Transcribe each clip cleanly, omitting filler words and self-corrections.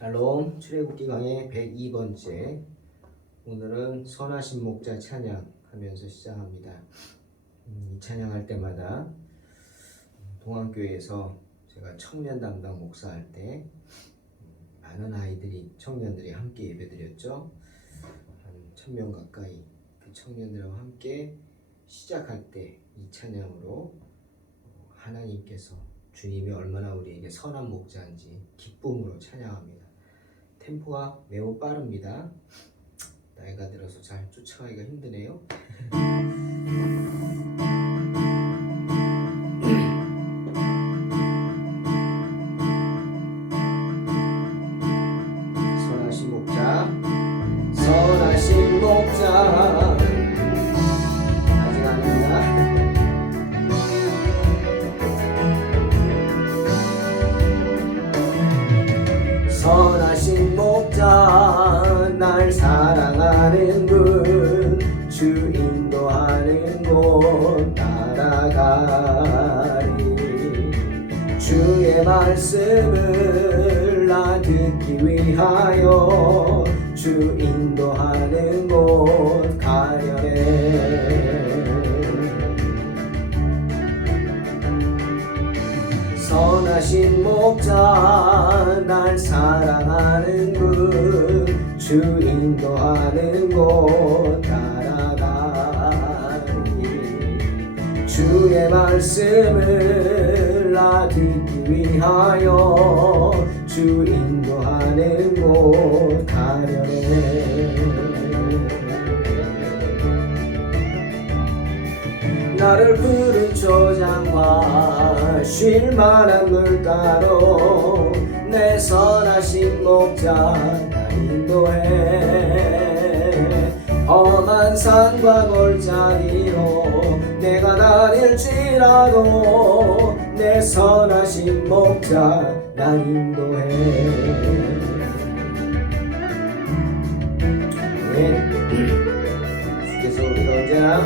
샬롬 출애굽기 강의 102번째. 오늘은 선하신 목자 찬양하면서 시작합니다. 이 찬양할 때마다 동안교회에서 제가 청년 담당 목사할 때 많은 청년들이 함께 예배드렸죠. 한 1000명 가까이 그 청년들과 함께 시작할 때 이 찬양으로 하나님께서 주님이 얼마나 우리에게 선한 목자인지 기쁨으로 찬양합니다. 템포가 매우 빠릅니다. 나이가 들어서 잘 쫓아가기가 힘드네요. 선하신 목자, 선하신 목자. 아직 아닙니다. 선하신 목자, 날 사랑하는 분, 주 인도하는 곳 따라가리. 주의 말씀을 나 듣기 위하여 주 인도하는 곳 가려네. 선하신 목자, 날 사랑하는 분, 주 인도하는 곳 따라가리. 주의 말씀을 나 듣기 위하여 주 인도하는 곳 가려네. 나를 푸른 초장과 쉴만한 물가로 내 선하신 목자 날 인도해. 험한 산과 골짜기로 내가 다닐지라도 내 선하신 목자 날 인도해. 주께서 우리가 언제나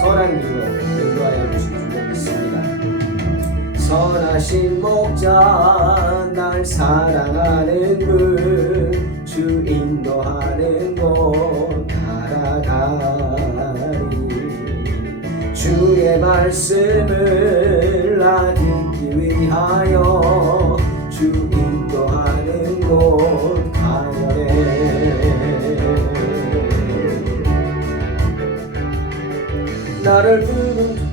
선한 길로 인도하여 주실 줄 믿습니다. 선하신 목자, 날 사랑하는 분, 주 인도하는 곳 따라가리. 주의 말씀을 나 듣기 위하여 주 인도하는 곳 가려네. 나를 부른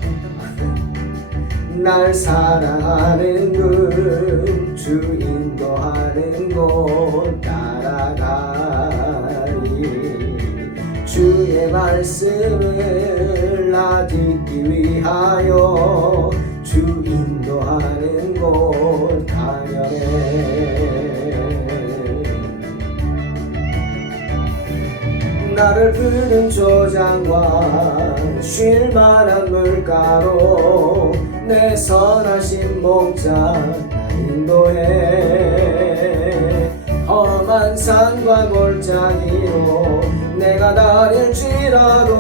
날 사랑하는 분, 주 인도하는 곳 따라가리. 주의 말씀을 나 듣기 위하여 주 인도하는 곳 가려네. 나를 푸른 초장과 쉴만한 물가로 내 선하신 목자 나 인도해. 험한 산과 골짜기로 내가 다닐지라도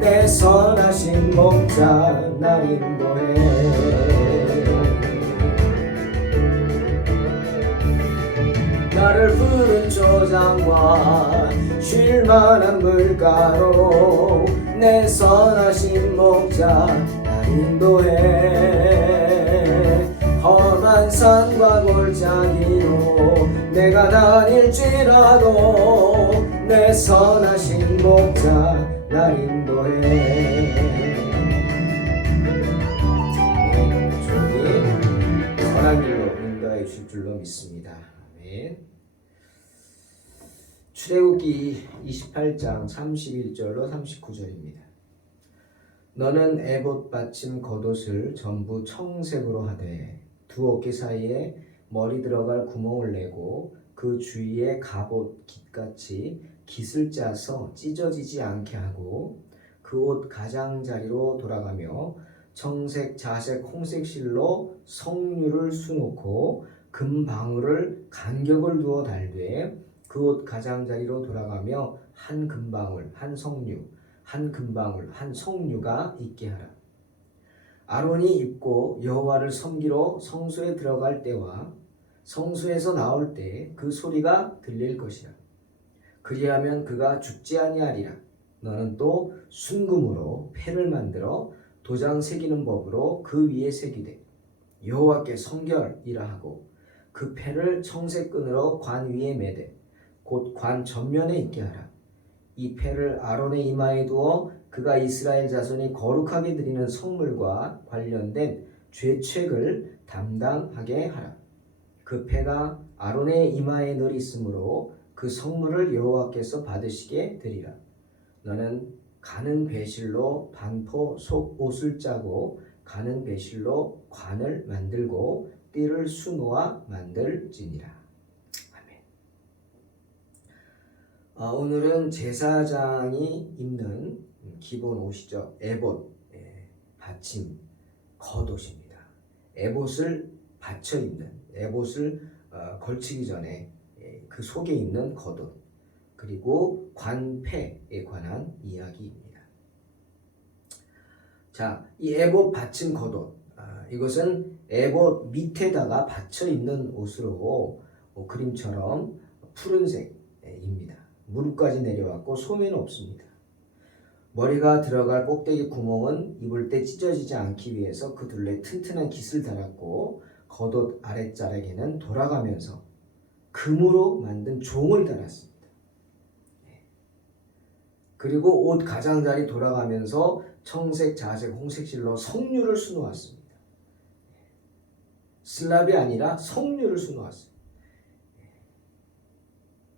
내 선하신 목자 나 인도해. 나를 푸른 초장과 쉴만한 물가로 내 선하신 목자 나 인도해. 험한 산과 골짜기로 내가 다닐지라도 내 선하신 목자 나 인도해. 주님 선한 길로 인도해 주실 줄로 믿습니다. 아멘. 출애굽기 28장 31절로 39절입니다. 너는 에봇 받침 겉옷을 전부 청색으로 하되 두 어깨 사이에 머리 들어갈 구멍을 내고 그 주위에 갑옷 깃같이 깃을 짜서 찢어지지 않게 하고 그 옷 가장자리로 돌아가며 청색, 자색, 홍색 실로 성류를 수놓고 금방울을 간격을 두어 달되 그 옷 가장자리로 돌아가며 한 금방울, 한 성류, 한 금방울, 한 성류가 있게 하라. 아론이 입고 여호와를 섬기러 성소에 들어갈 때와 성소에서 나올 때 그 소리가 들릴 것이라. 그리하면 그가 죽지 아니하리라. 너는 또 순금으로 패를 만들어 도장 새기는 법으로 그 위에 새기되 여호와께 성결이라 하고 그 패를 청색끈으로 관 위에 매되 곧 관 전면에 있게 하라. 이 패를 아론의 이마에 두어 그가 이스라엘 자손이 거룩하게 드리는 성물과 관련된 죄책을 담당하게 하라. 그 패가 아론의 이마에 늘 있으므로 그 성물을 여호와께서 받으시게 되리라. 너는 가는 배실로 반포 속 옷을 짜고 가는 배실로 관을 만들고 띠를 수놓아 만들지니라. 아멘. 오늘은 제사장이 입는 기본 옷이죠. 에봇, 받침, 겉옷입니다. 에봇을 받쳐 입는, 에봇을 걸치기 전에 그 속에 있는 겉옷, 그리고 관패에 관한 이야기입니다. 자, 이 에봇 받침 겉옷, 이것은 에봇 밑에다가 받쳐 입는 옷으로 그림처럼 푸른색입니다. 무릎까지 내려왔고 소매는 없습니다. 머리가 들어갈 꼭대기 구멍은 입을 때 찢어지지 않기 위해서 그 둘레 튼튼한 깃을 달았고 겉옷 아랫자락에는 돌아가면서 금으로 만든 종을 달았습니다. 그리고 옷 가장자리 돌아가면서 청색, 자색, 홍색 실로 석류를 수놓았습니다. 슬랍이 아니라 석류를 수놓았습니다.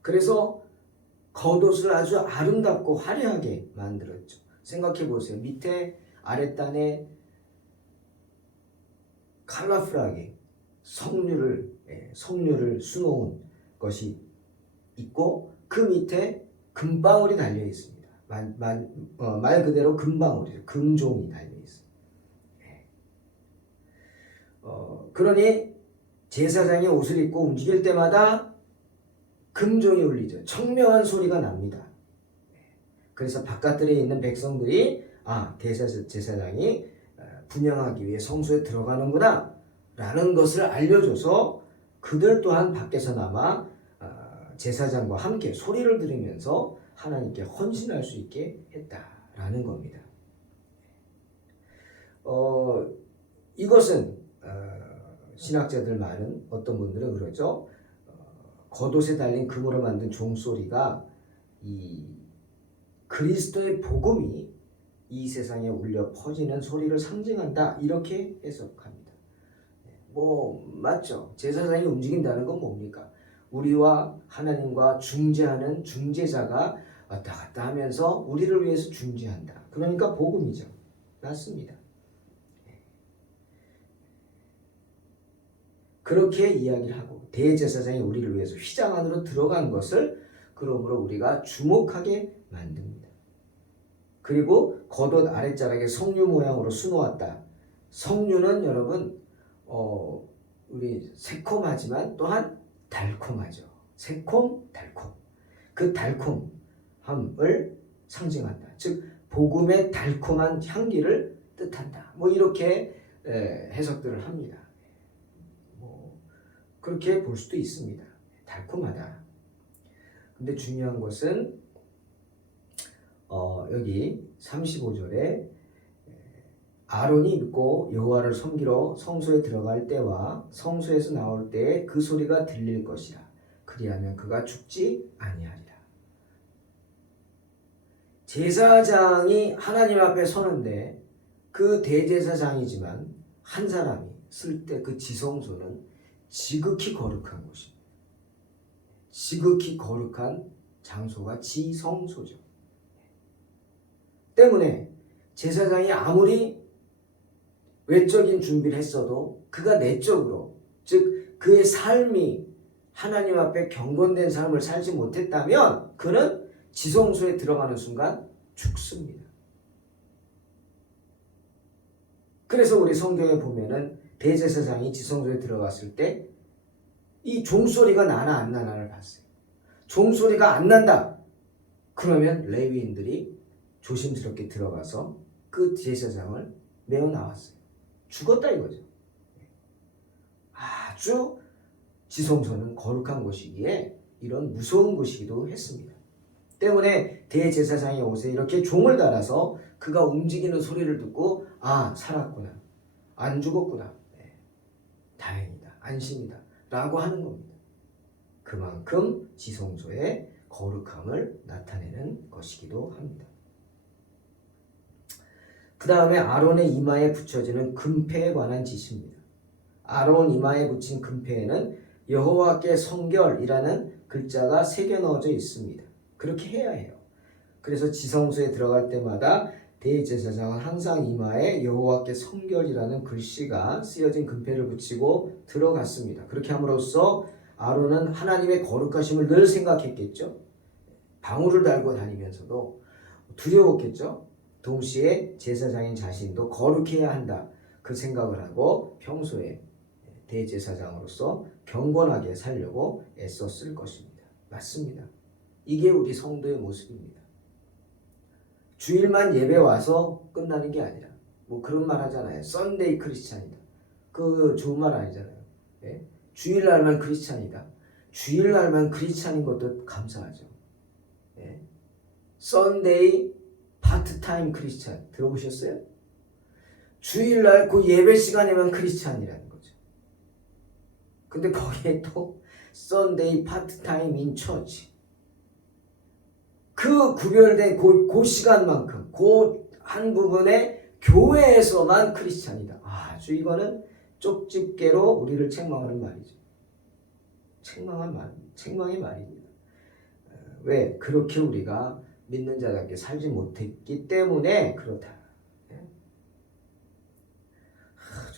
그래서 겉옷을 아주 아름답고 화려하게 만들었죠. 생각해 보세요. 밑에 아랫단에 컬러풀하게 석류를 수놓은 것이 있고 그 밑에 금방울이 달려 있습니다. 말 그대로 금방울이죠. 금종이 달려 있습니다. 그러니 제사장이 옷을 입고 움직일 때마다 금종이 울리죠. 청명한 소리가 납니다. 그래서 바깥들에 있는 백성들이 제사장이 분향하기 위해 성소에 들어가는구나 라는 것을 알려줘서 그들 또한 밖에서나마 제사장과 함께 소리를 들으면서 하나님께 헌신할 수 있게 했다라는 겁니다. 이것은 신학자들 많은 어떤 분들은 그러죠. 겉옷에 달린 금으로 만든 종소리가 이 그리스도의 복음이 이 세상에 울려 퍼지는 소리를 상징한다 이렇게 해석합니다. 맞죠. 제사장이 움직인다는 건 뭡니까? 우리와 하나님과 중재하는 중재자가 왔다 갔다 하면서 우리를 위해서 중재한다. 그러니까 복음이죠. 맞습니다. 그렇게 이야기를 하고 대제사장이 우리를 위해서 휘장 안으로 들어간 것을 그러므로 우리가 주목하게 만듭니다. 그리고 겉옷 아랫자락에 석류 모양으로 수놓았다. 석류는 여러분 우리 새콤하지만 또한 달콤하죠. 새콤, 달콤. 그 달콤함을 상징한다. 즉 복음의 달콤한 향기를 뜻한다. 이렇게 해석들을 합니다. 그렇게 볼 수도 있습니다. 달콤하다. 근데 중요한 것은 여기 35절에 아론이 입고 여호와를 섬기러 성소에 들어갈 때와 성소에서 나올 때에 그 소리가 들릴 것이라. 그리하면 그가 죽지 아니하리라. 제사장이 하나님 앞에 서는데 그 대제사장이지만 한 사람이 쓸 때 그 지성소는 지극히 거룩한 곳입니다. 지극히 거룩한 장소가 지성소죠. 때문에 제사장이 아무리 외적인 준비를 했어도 그가 내적으로 즉 그의 삶이 하나님 앞에 경건된 삶을 살지 못했다면 그는 지성소에 들어가는 순간 죽습니다. 그래서 우리 성경에 보면은 대제사장이 지성소에 들어갔을 때 이 종소리가 나나 안 나나를 봤어요. 종소리가 안 난다. 그러면 레위인들이 조심스럽게 들어가서 그 제사장을 메어 나왔어요. 죽었다 이거죠. 아주 지성소는 거룩한 곳이기에 이런 무서운 곳이기도 했습니다. 때문에 대제사장의 옷에 이렇게 종을 달아서 그가 움직이는 소리를 듣고 아 살았구나, 안 죽었구나, 다행이다, 안심이다 라고 하는 겁니다. 그만큼 지성소의 거룩함을 나타내는 것이기도 합니다. 그 다음에 아론의 이마에 붙여지는 금패에 관한 지시입니다. 아론 이마에 붙인 금패에는 여호와께 성결이라는 글자가 새겨 넣어져 있습니다. 그렇게 해야 해요. 그래서 지성소에 들어갈 때마다 대제사장은 항상 이마에 여호와께 성결이라는 글씨가 쓰여진 금패를 붙이고 들어갔습니다. 그렇게 함으로써 아론은 하나님의 거룩하심을 늘 생각했겠죠. 방울을 달고 다니면서도 두려웠겠죠. 동시에 제사장인 자신도 거룩해야 한다. 그 생각을 하고 평소에 대제사장으로서 경건하게 살려고 애썼을 것입니다. 맞습니다. 이게 우리 성도의 모습입니다. 주일만 예배 와서 끝나는 게 아니라 뭐 그런 말 하잖아요. 썬데이 크리스찬이다. 그 좋은 말 아니잖아요. 예? 주일날만 크리스찬이다. 주일날만 크리스찬인 것도 감사하죠. 예? 썬데이 파트타임 크리스찬 들어보셨어요? 주일날 그 예배 시간에만 크리스찬이라는 거죠. 근데 거기에 또 썬데이 파트타임 인 처치, 그 구별된 그 시간만큼 그 한 부분의 교회에서만 크리스찬이다. 아주 이거는 쪽집게로 우리를 책망하는 말이죠. 책망의 말입니다. 왜? 그렇게 우리가 믿는 자답게 살지 못했기 때문에 그렇다.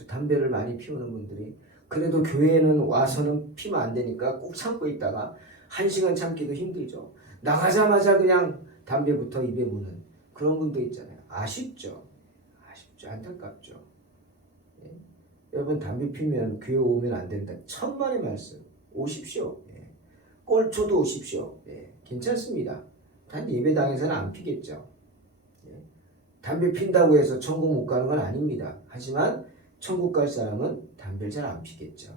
담배를 많이 피우는 분들이 그래도 교회에는 와서는 피면 안 되니까 꼭 참고 있다가 1시간 참기도 힘들죠. 나가자마자 그냥 담배부터 입에 무는 그런 분도 있잖아요. 아쉽죠. 안타깝죠. 예? 여러분 담배 피우면 교회 오면 안 된다. 천만의 말씀. 오십시오. 예. 꼴초도 오십시오. 예. 괜찮습니다. 단 예배당에서는 안 피겠죠. 예. 담배 핀다고 해서 천국 못 가는 건 아닙니다. 하지만 천국 갈 사람은 담배를 잘 안 피겠죠.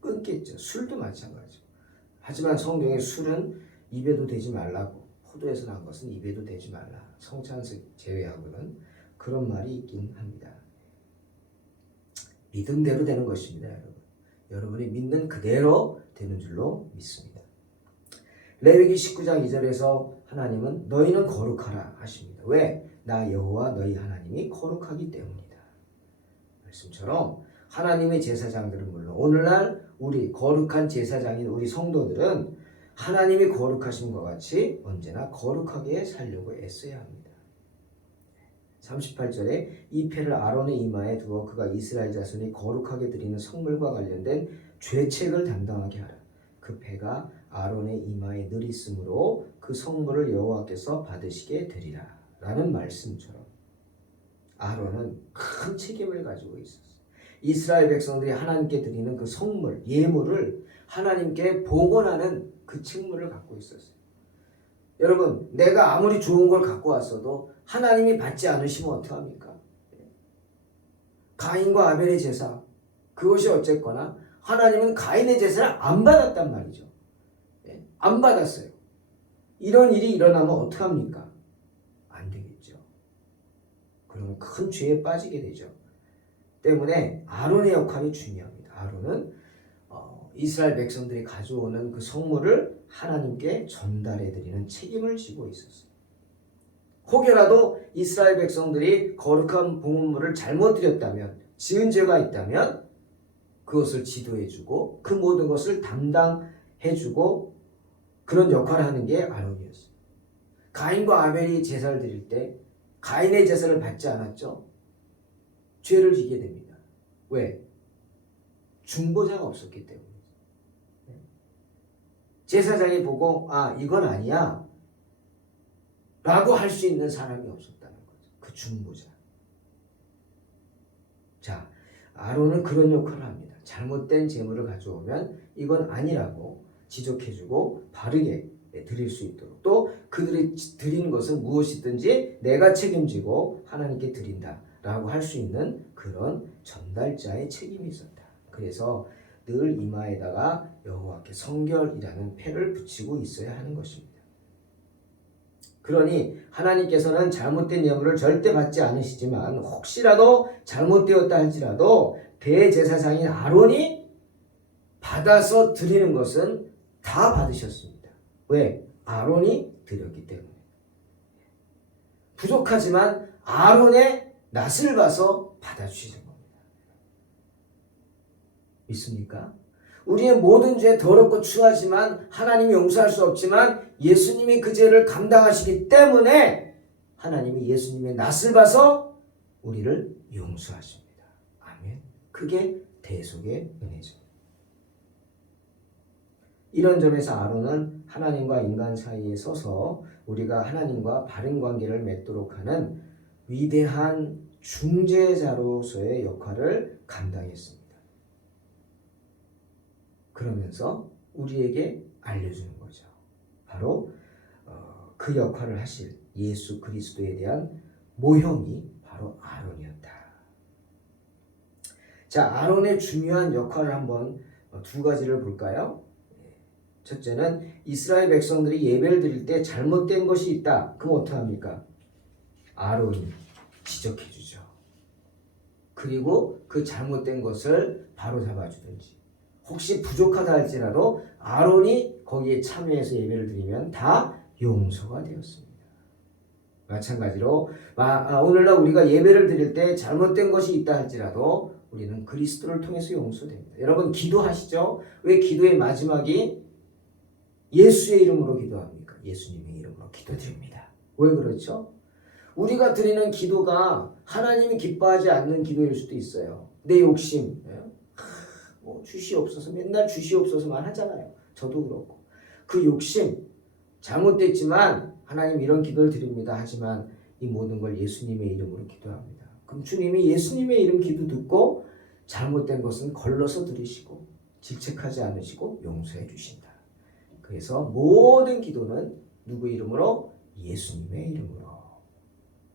끊겠죠. 술도 마찬가지죠. 하지만 성경에 술은 입에도 대지 말라고, 포도에서 난 것은 입에도 대지 말라, 성찬식 제외하고는 그런 말이 있긴 합니다. 믿음대로 되는 것입니다. 여러분이 믿는 그대로 되는 줄로 믿습니다. 레위기 19장 2절에서 하나님은 너희는 거룩하라 하십니다. 왜? 나 여호와 너희 하나님이 거룩하기 때문이다. 말씀처럼 하나님의 제사장들은 물론 오늘날 우리 거룩한 제사장인 우리 성도들은 하나님이 거룩하심과 같이 언제나 거룩하게 살려고 애써야 합니다. 38절에 이 패를 아론의 이마에 두어 그가 이스라엘 자손이 거룩하게 드리는 성물과 관련된 죄책을 담당하게 하라. 그 패가 아론의 이마에 늘 있으므로 그 성물을 여호와께서 받으시게 되리라 라는 말씀처럼 아론은 큰 책임을 가지고 있었어요. 이스라엘 백성들이 하나님께 드리는 그 성물, 예물을 하나님께 봉헌하는 그 책무를 갖고 있었어요. 여러분, 내가 아무리 좋은 걸 갖고 왔어도 하나님이 받지 않으시면 어떡합니까? 가인과 아벨의 제사, 그것이 어쨌거나 하나님은 가인의 제사를 안 받았단 말이죠. 안 받았어요. 이런 일이 일어나면 어떡합니까? 안 되겠죠. 그러면 큰 죄에 빠지게 되죠. 때문에 아론의 역할이 중요합니다. 아론은 이스라엘 백성들이 가져오는 그 성물을 하나님께 전달해 드리는 책임을 지고 있었어요. 혹여라도 이스라엘 백성들이 거룩한 봉헌물을 잘못 드렸다면, 지은 죄가 있다면 그것을 지도해 주고 그 모든 것을 담당해 주고 그런 역할을 하는 게 아론이었어요. 가인과 아벨이 제사를 드릴 때 가인의 제사를 받지 않았죠. 죄를 지게 됩니다. 왜? 중보자가 없었기 때문에. 제사장이 보고 이건 아니야 라고 할 수 있는 사람이 없었다는 거죠. 그 중보자. 자, 아론은 그런 역할을 합니다. 잘못된 제물을 가져오면 이건 아니라고 지적해주고 바르게 드릴 수 있도록, 또 그들이 드린 것은 무엇이든지 내가 책임지고 하나님께 드린다 라고 할 수 있는 그런 전달자의 책임이 있었다. 그래서 늘 이마에다가 여호와께 성결이라는 패를 붙이고 있어야 하는 것입니다. 그러니 하나님께서는 잘못된 예물을 절대 받지 않으시지만 혹시라도 잘못되었다 할지라도 대제사장인 아론이 받아서 드리는 것은 다 받으셨습니다. 왜? 아론이 드렸기 때문에. 부족하지만 아론의 낯을 봐서 받아주시는 겁니다. 믿습니까? 우리의 모든 죄 더럽고 추하지만 하나님이 용서할 수 없지만 예수님이 그 죄를 감당하시기 때문에 하나님이 예수님의 낯을 봐서 우리를 용서하십니다. 아멘. 그게 대속의 은혜죠. 이런 점에서 아론은 하나님과 인간 사이에 서서 우리가 하나님과 바른 관계를 맺도록 하는 위대한 중재자로서의 역할을 감당했습니다. 그러면서 우리에게 알려주는 거죠. 바로 그 역할을 하실 예수 그리스도에 대한 모형이 바로 아론이었다. 자, 아론의 중요한 역할을 한번 두 가지를 볼까요? 첫째는 이스라엘 백성들이 예배를 드릴 때 잘못된 것이 있다. 그럼 어떻게 합니까? 아론이 지적해 주죠. 그리고 그 잘못된 것을 바로 잡아주든지 혹시 부족하다 할지라도 아론이 거기에 참여해서 예배를 드리면 다 용서가 되었습니다. 마찬가지로 오늘날 우리가 예배를 드릴 때 잘못된 것이 있다 할지라도 우리는 그리스도를 통해서 용서됩니다. 여러분 기도하시죠? 왜 기도의 마지막이 예수의 이름으로 기도합니까? 예수님의 이름으로 기도드립니다. 왜 그렇죠? 우리가 드리는 기도가 하나님이 기뻐하지 않는 기도일 수도 있어요. 내 욕심, 주시옵소서 맨날 주시옵소서만 하잖아요. 저도 그렇고 그 욕심 잘못됐지만 하나님 이런 기도를 드립니다. 하지만 이 모든 걸 예수님의 이름으로 기도합니다. 그럼 주님이 예수님의 이름 기도 듣고 잘못된 것은 걸러서 들으시고 질책하지 않으시고 용서해 주신다. 그래서 모든 기도는 누구 이름으로? 예수님의 이름으로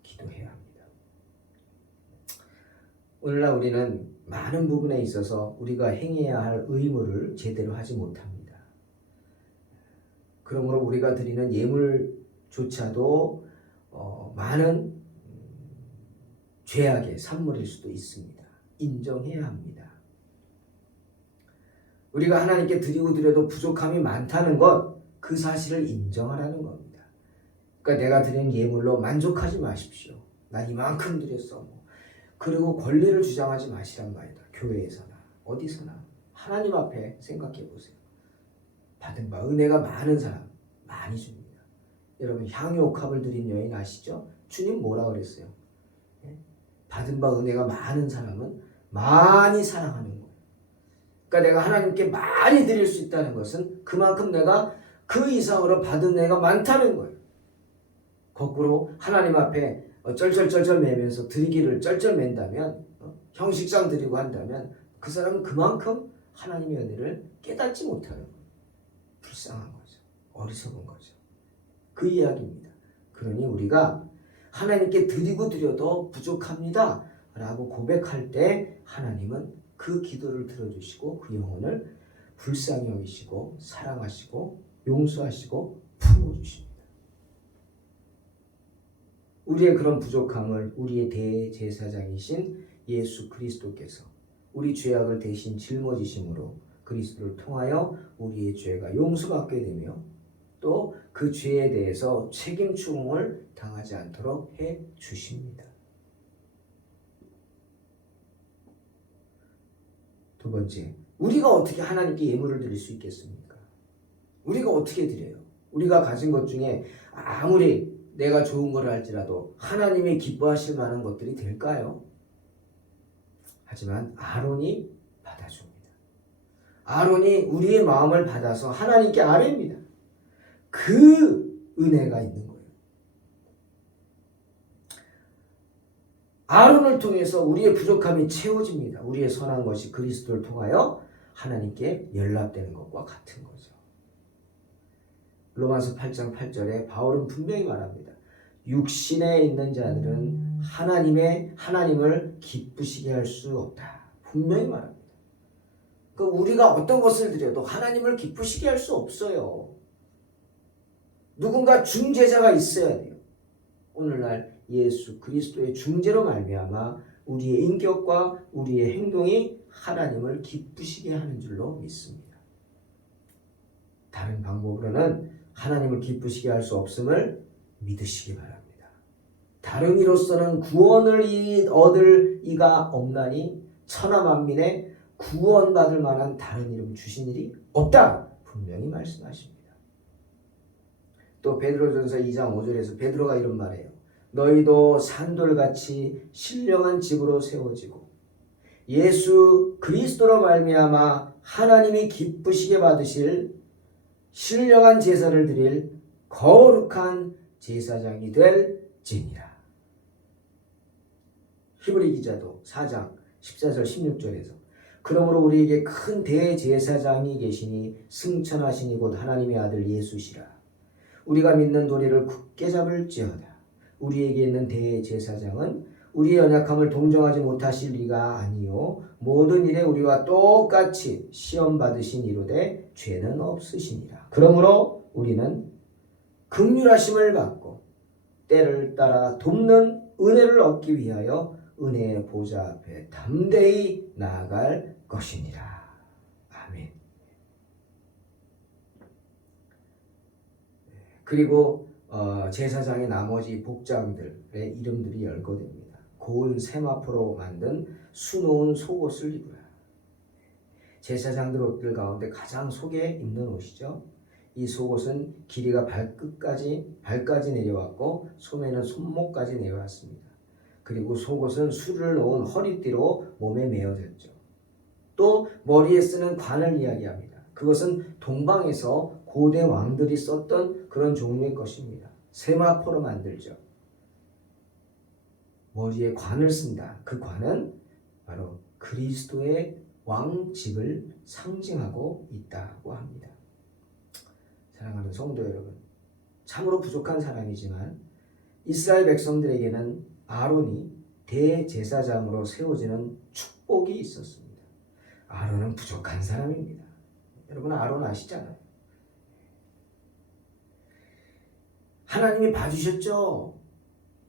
기도해야 합니다. 오늘날 우리는 많은 부분에 있어서 우리가 행해야 할 의무를 제대로 하지 못합니다. 그러므로 우리가 드리는 예물조차도 많은 죄악의 산물일 수도 있습니다. 인정해야 합니다. 우리가 하나님께 드리고 부족함이 많다는 것, 그 사실을 인정하라는 겁니다. 그러니까 내가 드리는 예물로 만족하지 마십시오. 난 이만큼 드렸어. 그리고 권리를 주장하지 마시란 말이다. 교회에서나 어디서나 하나님 앞에 생각해 보세요. 받은 바 은혜가 많은 사람 많이 줍니다. 여러분 향유 옥합을 드린 여인 아시죠? 주님 뭐라 그랬어요? 받은 바 은혜가 많은 사람은 많이 사랑하는 거예요. 그러니까 내가 하나님께 많이 드릴 수 있다는 것은 그만큼 내가 그 이상으로 받은 은혜가 많다는 거예요. 거꾸로 하나님 앞에 쩔쩔쩔쩔 매면서 드리기를 쩔쩔 맨다면 형식상 드리고 한다면 그 사람은 그만큼 하나님의 은혜를 깨닫지 못하는 거예요. 불쌍한 거죠. 어리석은 거죠. 그 이야기입니다. 그러니 우리가 하나님께 드려도 부족합니다 라고 고백할 때 하나님은 그 기도를 들어주시고 그 영혼을 불쌍히 여기시고 사랑하시고 용서하시고 품어주십니다. 우리의 그런 부족함을 우리의 대제사장이신 예수 그리스도께서 우리 죄악을 대신 짊어지심으로 그리스도를 통하여 우리의 죄가 용서받게 되며 또 그 죄에 대해서 책임 추궁을 당하지 않도록 해 주십니다. 두 번째, 우리가 어떻게 하나님께 예물을 드릴 수 있겠습니까? 우리가 어떻게 드려요? 우리가 가진 것 중에 아무리 내가 좋은 걸 할지라도 하나님이 기뻐하실 만한 것들이 될까요? 하지만 아론이 받아줍니다. 아론이 우리의 마음을 받아서 하나님께 아뢰입니다. 그 은혜가 있는 거예요. 아론을 통해서 우리의 부족함이 채워집니다. 우리의 선한 것이 그리스도를 통하여 하나님께 연락되는 것과 같은 거죠. 로마서 8장 8절에 바울은 분명히 말합니다. 육신에 있는 자들은 하나님을 기쁘시게 할 수 없다. 분명히 말합니다. 그 우리가 어떤 것을 드려도 하나님을 기쁘시게 할 수 없어요. 누군가 중재자가 있어야 돼요. 오늘날 예수 그리스도의 중재로 말미암아 우리의 인격과 우리의 행동이 하나님을 기쁘시게 하는 줄로 믿습니다. 다른 방법으로는 하나님을 기쁘시게 할 수 없음을 믿으시기 바랍니다. 다른 이로서는 구원을 얻을 이가 없나니 천하 만민의 구원받을 만한 다른 이름 주신 일이 없다. 분명히 말씀하십니다. 또 베드로전서 2장 5절에서 베드로가 이런 말해요. 너희도 산돌같이 신령한 집으로 세워지고 예수 그리스도로 말미암아 하나님이 기쁘시게 받으실 신령한 제사를 드릴 거룩한 제사장이 될지니라. 히브리 기자도 4장 14절 16절에서 그러므로 우리에게 큰 대제사장이 계시니 승천하시니 곧 하나님의 아들 예수시라. 우리가 믿는 도리를 굳게 잡을지어다. 우리에게 있는 대제사장은 우리의 연약함을 동정하지 못하실 리가 아니요 모든 일에 우리와 똑같이 시험 받으신 이로되 죄는 없으시니라. 그러므로 우리는 긍휼하심을 받고 때를 따라 돕는 은혜를 얻기 위하여 은혜의 보좌 앞에 담대히 나아갈 것이니라. 아멘. 그리고 제사장의 나머지 복장들의 이름들이 열거됩니다. 고운 세마포로 만든 수놓은 속옷을 입으라. 제사장들 옷들 가운데 가장 속에 입는 옷이죠. 이 속옷은 길이가 발까지 내려왔고 소매는 손목까지 내려왔습니다. 그리고 속옷은 술을 놓은 허리띠로 몸에 메어졌죠. 또 머리에 쓰는 관을 이야기합니다. 그것은 동방에서 고대 왕들이 썼던 그런 종류의 것입니다. 세마포로 만들죠. 머리에 관을 쓴다. 그 관은 바로 그리스도의 왕직을 상징하고 있다고 합니다. 사랑하는 성도 여러분, 참으로 부족한 사람이지만 이스라엘 백성들에게는 아론이 대제사장으로 세워지는 축복이 있었습니다. 아론은 부족한 사람입니다. 여러분 아론 아시잖아요. 하나님이 봐주셨죠.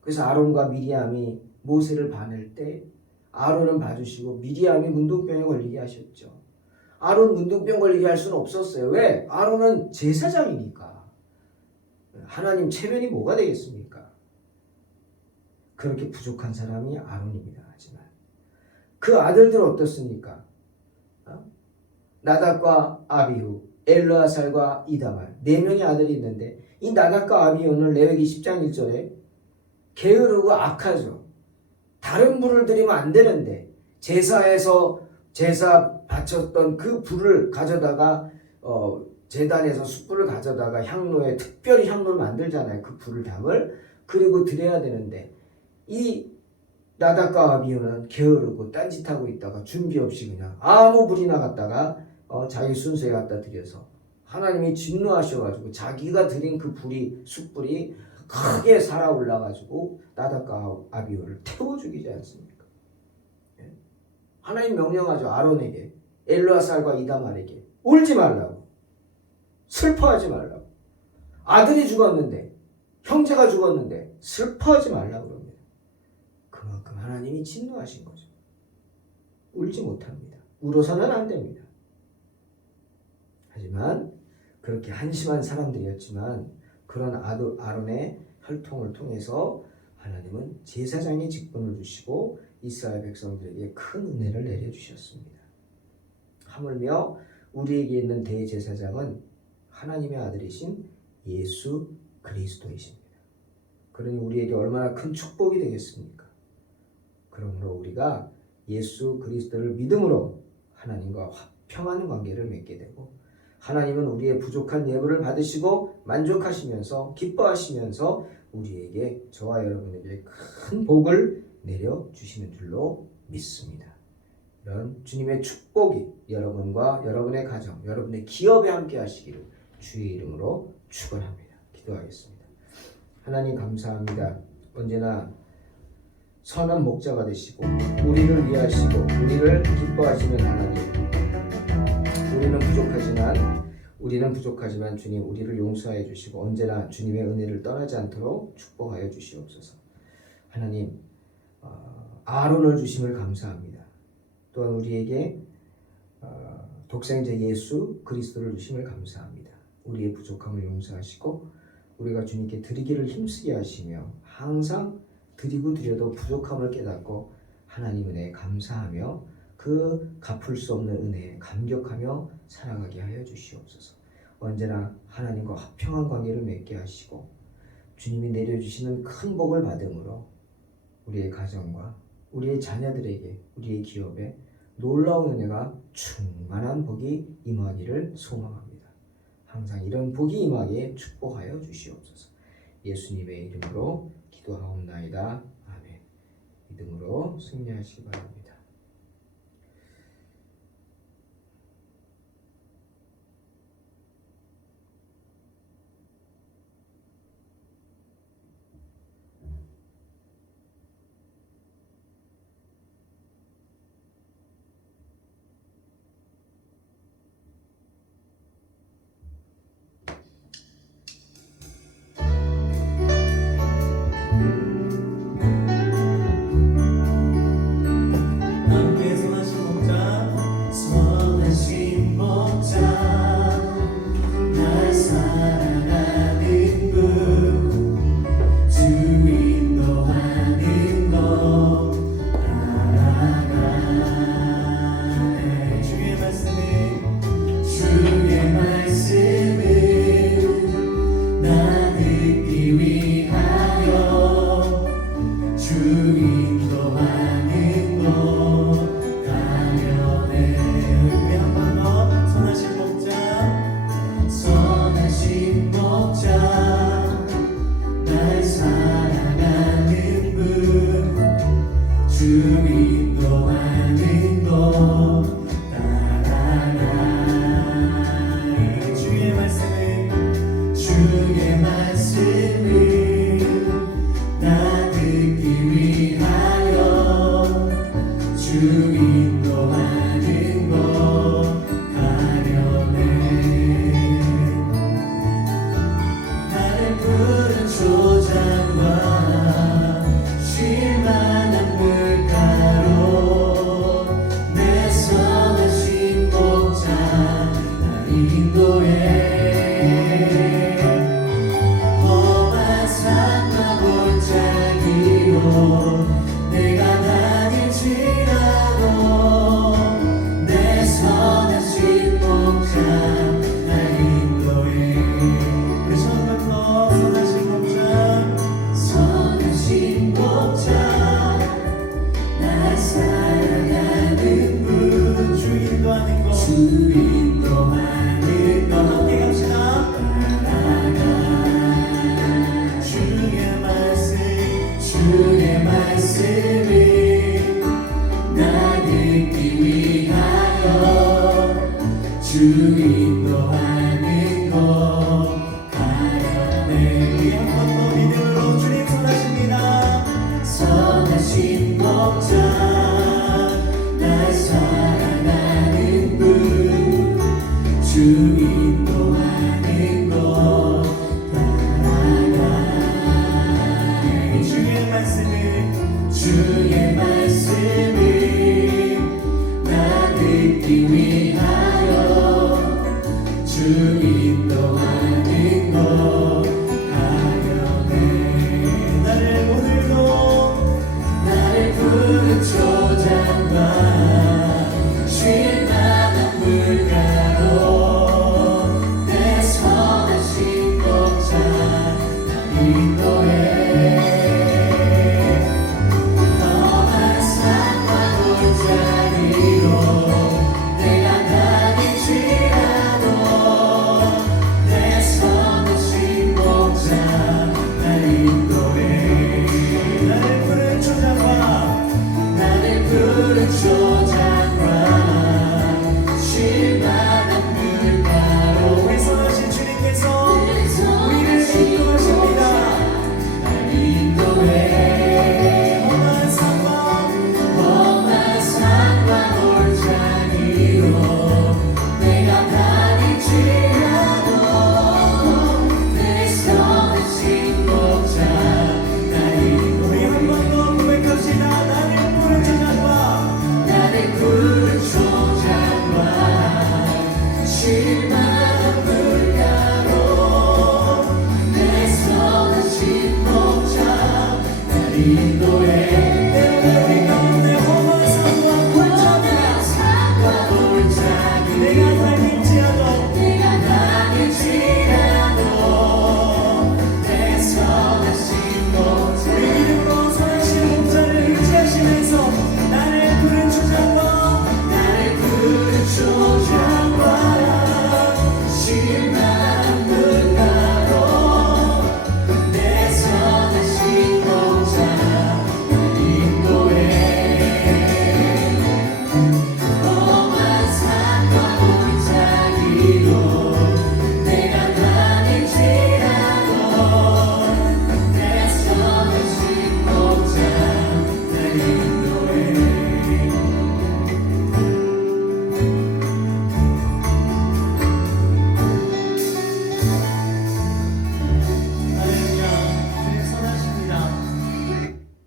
그래서 아론과 미리암이 모세를 봐낼 때 아론은 봐주시고 미리암이 문둥병에 걸리게 하셨죠. 아론 문둥병 걸리게 할 수는 없었어요. 왜? 아론은 제사장이니까. 하나님 체면이 뭐가 되겠습니까? 그렇게 부족한 사람이 아론입니다. 하지만 그 아들들은 어떻습니까? 나답과 아비후, 엘르아살과 이다말 4명의 아들이 있는데 이 나답과 아비후는 레위기 10장 1절에 게으르고 악하죠. 다른 불을 드리면 안 되는데 제사에서 제사 바쳤던 그 불을 가져다가 제단에서 숯불을 가져다가 향로에 특별히 향로를 만들잖아요. 그 불을 담을. 그리고 드려야 되는데 이 나답과 아비후는 게으르고 딴짓하고 있다가 준비 없이 그냥 아무 불이나 갖다가 자기 순서에 갖다 드려서 하나님이 진노하셔가지고 자기가 드린 그 불이 숯불이 크게 살아올라가지고 나답과 아비후를 태워 죽이지 않습니까? 하나님 명령하죠. 아론에게, 엘르아살과 이다말에게 울지 말라고, 슬퍼하지 말라고. 아들이 죽었는데, 형제가 죽었는데 슬퍼하지 말라고 그럽니다. 그만큼 하나님이 진노하신 거죠. 울지 못합니다. 울어서는 안 됩니다. 하지만 그렇게 한심한 사람들이었지만 그런 아론의 혈통을 통해서 하나님은 제사장의 직분을 주시고 이스라엘 백성들에게 큰 은혜를 내려주셨습니다. 하물며 우리에게 있는 대제사장은 하나님의 아들이신 예수 그리스도이십니다. 그러니 우리에게 얼마나 큰 축복이 되겠습니까? 그러므로 우리가 예수 그리스도를 믿음으로 하나님과 화평한 관계를 맺게 되고 하나님은 우리의 부족한 예물을 받으시고 만족하시면서 기뻐하시면서 우리에게 저와 여러분에게 큰 복을 내려주시는 줄로 믿습니다. 이런 주님의 축복이 여러분과 여러분의 가정, 여러분의 기업에 함께 하시기를 주의 이름으로 축원합니다. 기도하겠습니다. 하나님 감사합니다. 언제나 선한 목자가 되시고 우리를 위하시고 우리를 기뻐하시는 하나님, 우리는 부족하지만 주님 우리를 용서하여 주시고 언제나 주님의 은혜를 떠나지 않도록 축복하여 주시옵소서. 하나님, 아론을 주심을 감사합니다. 또한 우리에게 독생자 예수 그리스도를 주심을 감사합니다. 우리의 부족함을 용서하시고 우리가 주님께 드리기를 힘쓰게 하시며 항상 드리고 드려도 부족함을 깨닫고 하나님 은혜에 감사하며 그 갚을 수 없는 은혜에 감격하며 살아가게 하여 주시옵소서. 언제나 하나님과 화평한 관계를 맺게 하시고 주님이 내려주시는 큰 복을 받음으로 우리의 가정과 우리의 자녀들에게 우리의 기업에 놀라운 은혜가 충만한 복이 임하기를 소망합니다. 항상 이런 복이 임하게 축복하여 주시옵소서. 예수님의 이름으로 기도하옵나이다. 아멘. 믿음으로 승리하시기 바랍니다. 내 내 가운데 원한 상과 골짜기 내가